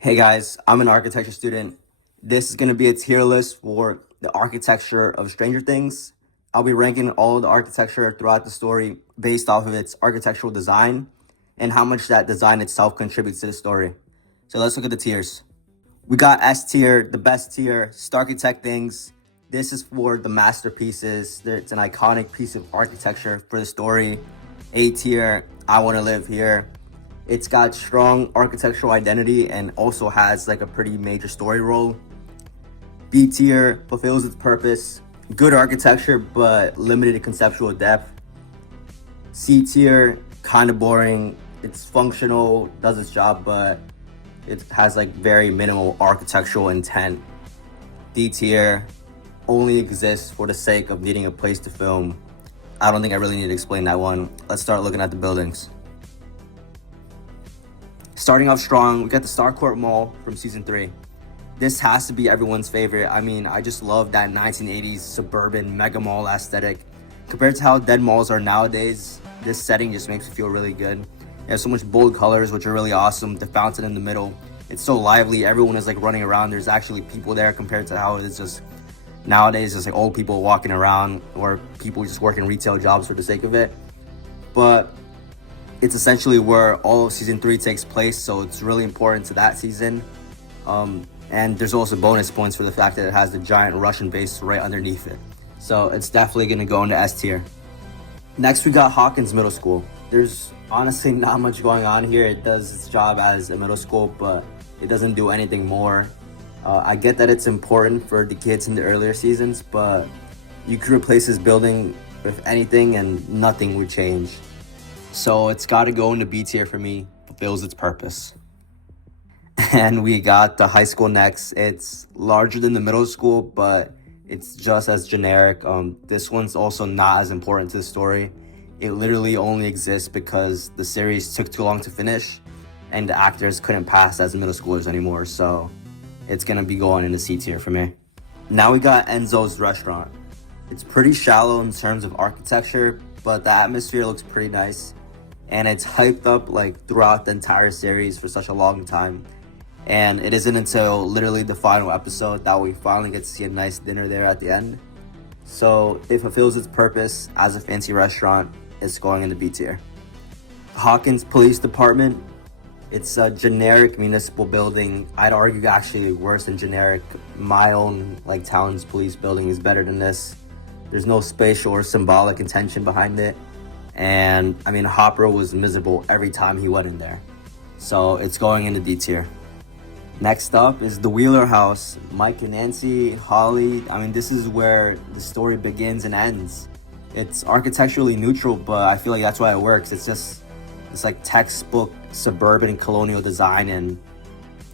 Hey guys, I'm an architecture student. This is going to be a tier list for the architecture of Stranger Things. I'll be ranking all the architecture throughout the story based off of its architectural design and how much that design itself contributes to the story. So let's look at the tiers. We got S tier, the best tier, Starchitect Things. This is for the masterpieces. It's an iconic piece of architecture for the story. A tier, I Want to Live Here. It's got strong architectural identity and also has like a pretty major story role. B tier fulfills its purpose. Good architecture, but limited conceptual depth. C tier, kind of boring. It's functional, does its job, but it has like very minimal architectural intent. D tier only exists for the sake of needing a place to film. I don't think I really need to explain that one. Let's start looking at the buildings. Starting off strong, we got the Starcourt Mall from season 3. This has to be everyone's favorite. I mean, I just love that 1980s suburban mega mall aesthetic. Compared to how dead malls are nowadays, this setting just makes me feel really good. It has so much bold colors, which are really awesome. The fountain in the middle, it's so lively. Everyone is like running around. There's actually people there compared to how it is just nowadays, just like old people walking around or people just working retail jobs for the sake of it. But it's essentially where all of season 3 takes place, so it's really important to that season. And there's also bonus points for the fact that it has the giant Russian base right underneath it. So it's definitely going to go into S tier. Next, we got Hawkins Middle School. There's honestly not much going on here. It does its job as a middle school, but it doesn't do anything more. I get that it's important for the kids in the earlier seasons, but you could replace this building with anything and nothing would change. So it's got to go into B tier for me. Fulfills its purpose. And we got the high school next. It's larger than the middle school, but it's just as generic. This one's also not as important to the story. It literally only exists because the series took too long to finish and the actors couldn't pass as middle schoolers anymore. So it's going to be going into C tier for me. Now we got Enzo's Restaurant. It's pretty shallow in terms of architecture, but the atmosphere looks pretty nice. And it's hyped up like throughout the entire series for such a long time. And it isn't until literally the final episode that we finally get to see a nice dinner there at the end. So it fulfills its purpose as a fancy restaurant. It's going in the B tier. Hawkins Police Department. It's a generic municipal building. I'd argue actually worse than generic. My own like town's police building is better than this. There's no spatial or symbolic intention behind it. And I mean, Hopper was miserable every time he went in there. So it's going into D tier. Next up is the Wheeler House. Mike and Nancy, Holly. I mean, this is where the story begins and ends. It's architecturally neutral, but I feel like that's why it works. It's like textbook suburban colonial design. And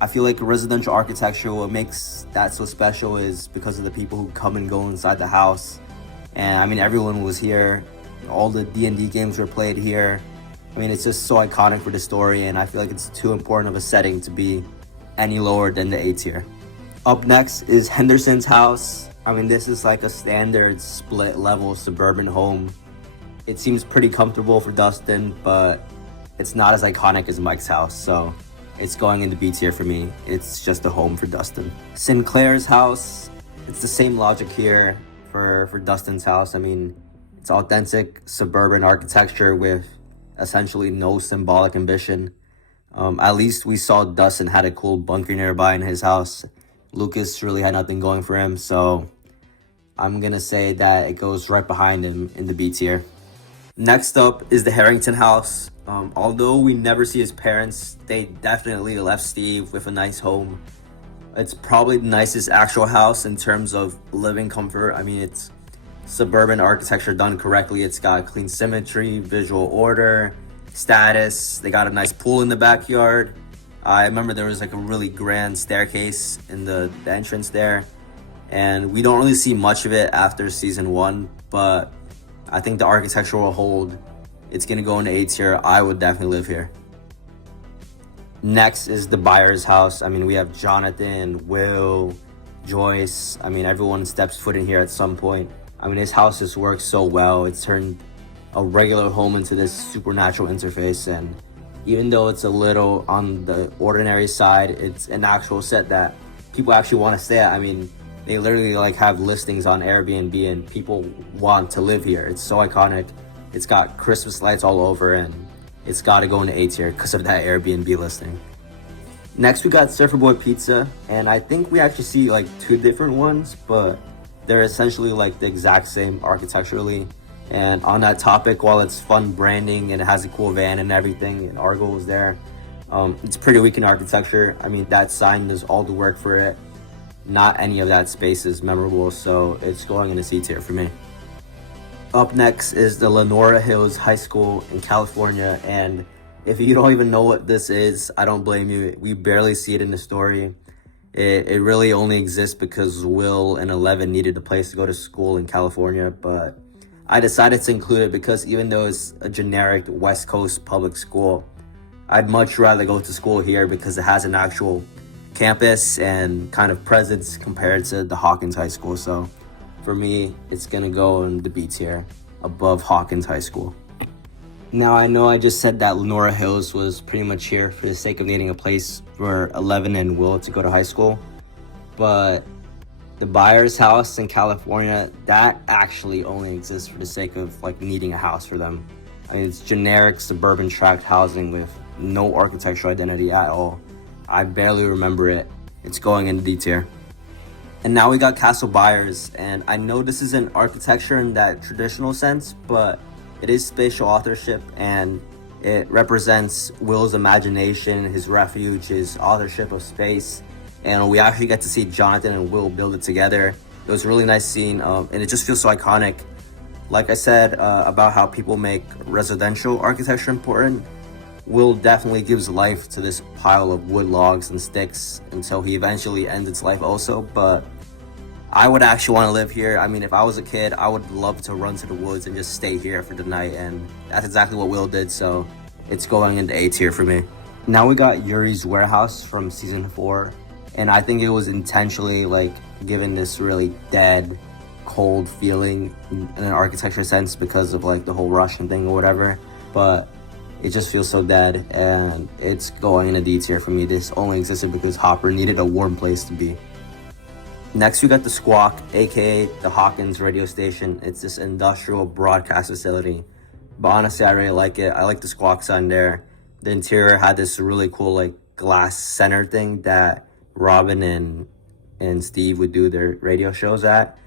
I feel like residential architecture, what makes that so special is because of the people who come and go inside the house. And I mean, everyone was here. All the D&D games were played here. I mean, it's just so iconic for the story, and I feel like it's too important of a setting to be any lower than the A tier. Up next is Henderson's house. I mean, this is like a standard split level suburban home. It seems pretty comfortable for Dustin, but it's not as iconic as Mike's house, so it's going into B tier for me. It's just a home for Dustin. Sinclair's house, it's the same logic here for Dustin's house. I mean, it's authentic suburban architecture with essentially no symbolic ambition. At least we saw Dustin had a cool bunker nearby in his house. Lucas really had nothing going for him, so I'm going to say that it goes right behind him in the B tier. Next up is the Harrington house. Although we never see his parents, they definitely left Steve with a nice home. It's probably the nicest actual house in terms of living comfort. I mean, it's suburban architecture done correctly. It's got clean symmetry, visual order, status. They got a nice pool in the backyard. I remember there was like a really grand staircase in the entrance there. And we don't really see much of it after season 1, but I think the architecture will hold. It's going to go into A tier. I would definitely live here. Next is the Byers house. I mean, we have Jonathan, Will, Joyce. I mean, everyone steps foot in here at some point. I mean, his house just works so well. It's turned a regular home into this supernatural interface, and Even though it's a little on the ordinary side, it's an actual set that people actually want to stay at. I mean, they literally like have listings on Airbnb and people want to live here. It's so iconic. It's got Christmas lights all over and it's got to go into A tier because of that Airbnb listing. Next, we got Surfer Boy Pizza, and I think we actually see like two different ones, but they're essentially like the exact same architecturally. And on that topic, while it's fun branding and it has a cool van and everything, and Argo was there, it's pretty weak in architecture. I mean, that sign does all the work for it. Not any of that space is memorable, so it's going in the C tier for me. Up next is the Lenora Hills High School in California, and if you don't even know what this is, I don't blame you. We barely see it in the story. It really only exists because Will and Eleven needed a place to go to school in California, but I decided to include it because even though it's a generic West Coast public school, I'd much rather go to school here because it has an actual campus and kind of presence compared to the Hawkins High School. So for me, it's gonna go in the B tier above Hawkins High School. Now, I know I just said that Lenora Hills was pretty much here for the sake of needing a place for Eleven and Will to go to high school, but the Byers house in California, that actually only exists for the sake of like needing a house for them. I mean, it's generic suburban tract housing with no architectural identity at all. I barely remember it. It's going into D tier. And now we got Castle Byers, and I know this isn't architecture in that traditional sense, but it is spatial authorship, and it represents Will's imagination, his refuge, his authorship of space. And we actually get to see Jonathan and Will build it together. It was a really nice scene, and it just feels so iconic. Like I said about how people make residential architecture important, Will definitely gives life to this pile of wood logs and sticks until he eventually ends its life also. But I would actually want to live here. I mean, if I was a kid, I would love to run to the woods and just stay here for the night, and that's exactly what Will did, so it's going into A tier for me. Now we got Yuri's Warehouse from season 4, and I think it was intentionally like given this really dead, cold feeling in an architecture sense because of like the whole Russian thing or whatever, but it just feels so dead, and it's going in a D tier for me. This only existed because Hopper needed a warm place to be. Next, we got the Squawk, aka the Hawkins radio station. It's this industrial broadcast facility, but honestly, I really like it. I like the Squawk sign there. The interior had this really cool like glass center thing that Robin and Steve would do their radio shows at.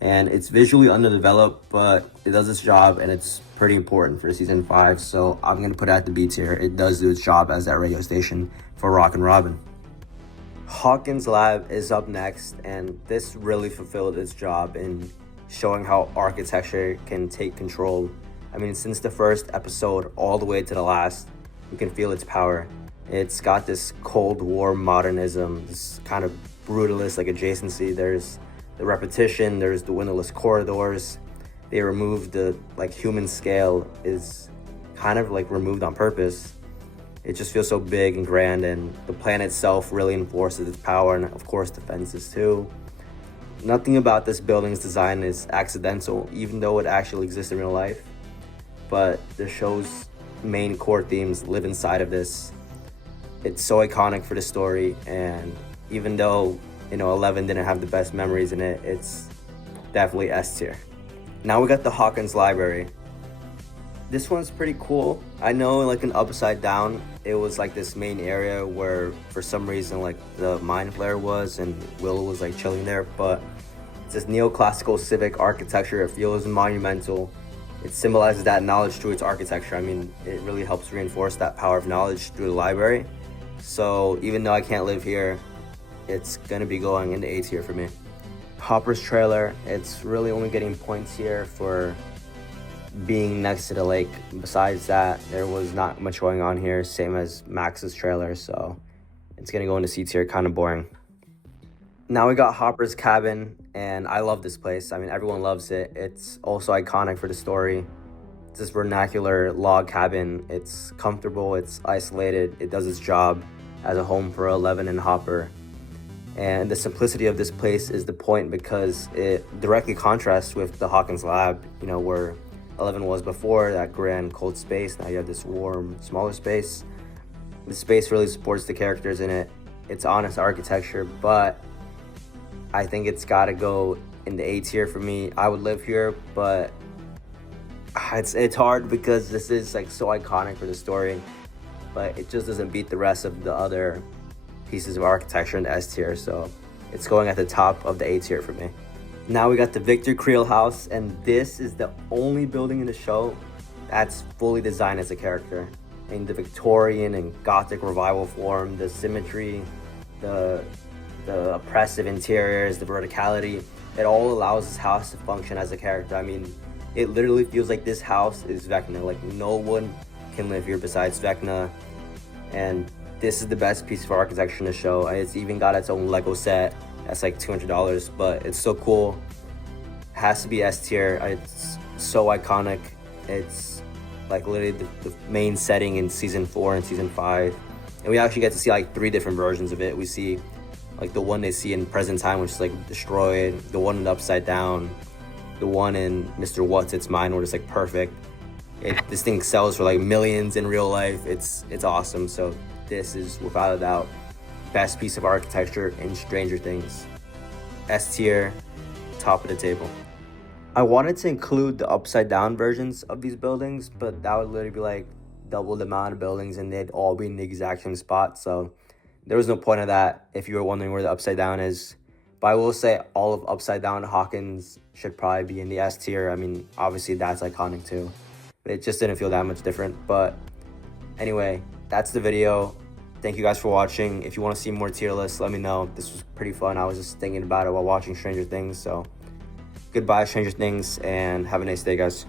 And it's visually underdeveloped, but it does its job, and it's pretty important for season 5. So I'm gonna put it at the B tier. It does do its job as that radio station for Rock and Robin. Hawkins Lab is up next, and this really fulfilled its job in showing how architecture can take control. I mean, since the first episode all the way to the last, you can feel its power. It's got this Cold War modernism, this kind of brutalist like adjacency. There's the repetition, there's the windowless corridors. They removed the like human scale is kind of like removed on purpose. It just feels so big and grand, and the plan itself really enforces its power, and of course the fences too. Nothing about this building's design is accidental, even though it actually exists in real life. But the show's main core themes live inside of this. It's so iconic for the story, and even though 11 didn't have the best memories in it, it's definitely S tier. Now we got the Hawkins Library. This one's pretty cool. I know like in Upside Down, it was like this main area where for some reason like the mind flare was and Will was like chilling there, but it's this neoclassical civic architecture. It feels monumental. It symbolizes that knowledge through its architecture. I mean, it really helps reinforce that power of knowledge through the library. So even though I can't live here, it's gonna be going into A tier for me. Hopper's trailer, it's really only getting points here for being next to the lake. Besides that, there was not much going on here, same as Max's trailer, so it's gonna go into C tier, kind of boring. Now we got Hopper's cabin, and I love this place. I mean, everyone loves it. It's also iconic for the story. It's this vernacular log cabin. It's comfortable, it's isolated, it does its job as a home for Eleven and Hopper. And the simplicity of this place is the point because it directly contrasts with the Hawkins Lab, where Eleven was before, that grand cold space. Now you have this warm, smaller space. The space really supports the characters in it. It's honest architecture, but I think it's got to go in the A tier for me. I would live here, but it's hard because this is like so iconic for the story, but it just doesn't beat the rest of the other pieces of architecture in the S tier, so it's going at the top of the A tier for me. Now we got the Victor Creel house, and this is the only building in the show that's fully designed as a character. In the Victorian and Gothic revival form, the symmetry, the oppressive interiors, the verticality, it all allows this house to function as a character. I mean, it literally feels like this house is Vecna. Like, no one can live here besides Vecna, and this is the best piece of architecture in the show. It's even got its own Lego set that's like $200, but it's so cool. Has to be S tier. It's so iconic. It's like literally the main setting in season 4 and season 5, and we actually get to see like 3 different versions of it. We see like the one they see in present time, which is like destroyed, the one in the upside down, the one in Mr. What's Its Mind, where it's like perfect. This thing sells for like millions in real life. It's awesome. So this is without a doubt best piece of architecture in Stranger Things. S tier, top of the table. I wanted to include the upside down versions of these buildings, but that would literally be like double the amount of buildings and they'd all be in the exact same spot. So there was no point of that if you were wondering where the upside down is. But I will say all of upside down Hawkins should probably be in the S tier. I mean, obviously that's iconic too. But it just didn't feel that much different. But anyway, that's the video. Thank you guys for watching. If you want to see more tier lists, let me know. This was pretty fun. I was just thinking about it while watching Stranger Things. So goodbye, Stranger Things, and have a nice day, guys.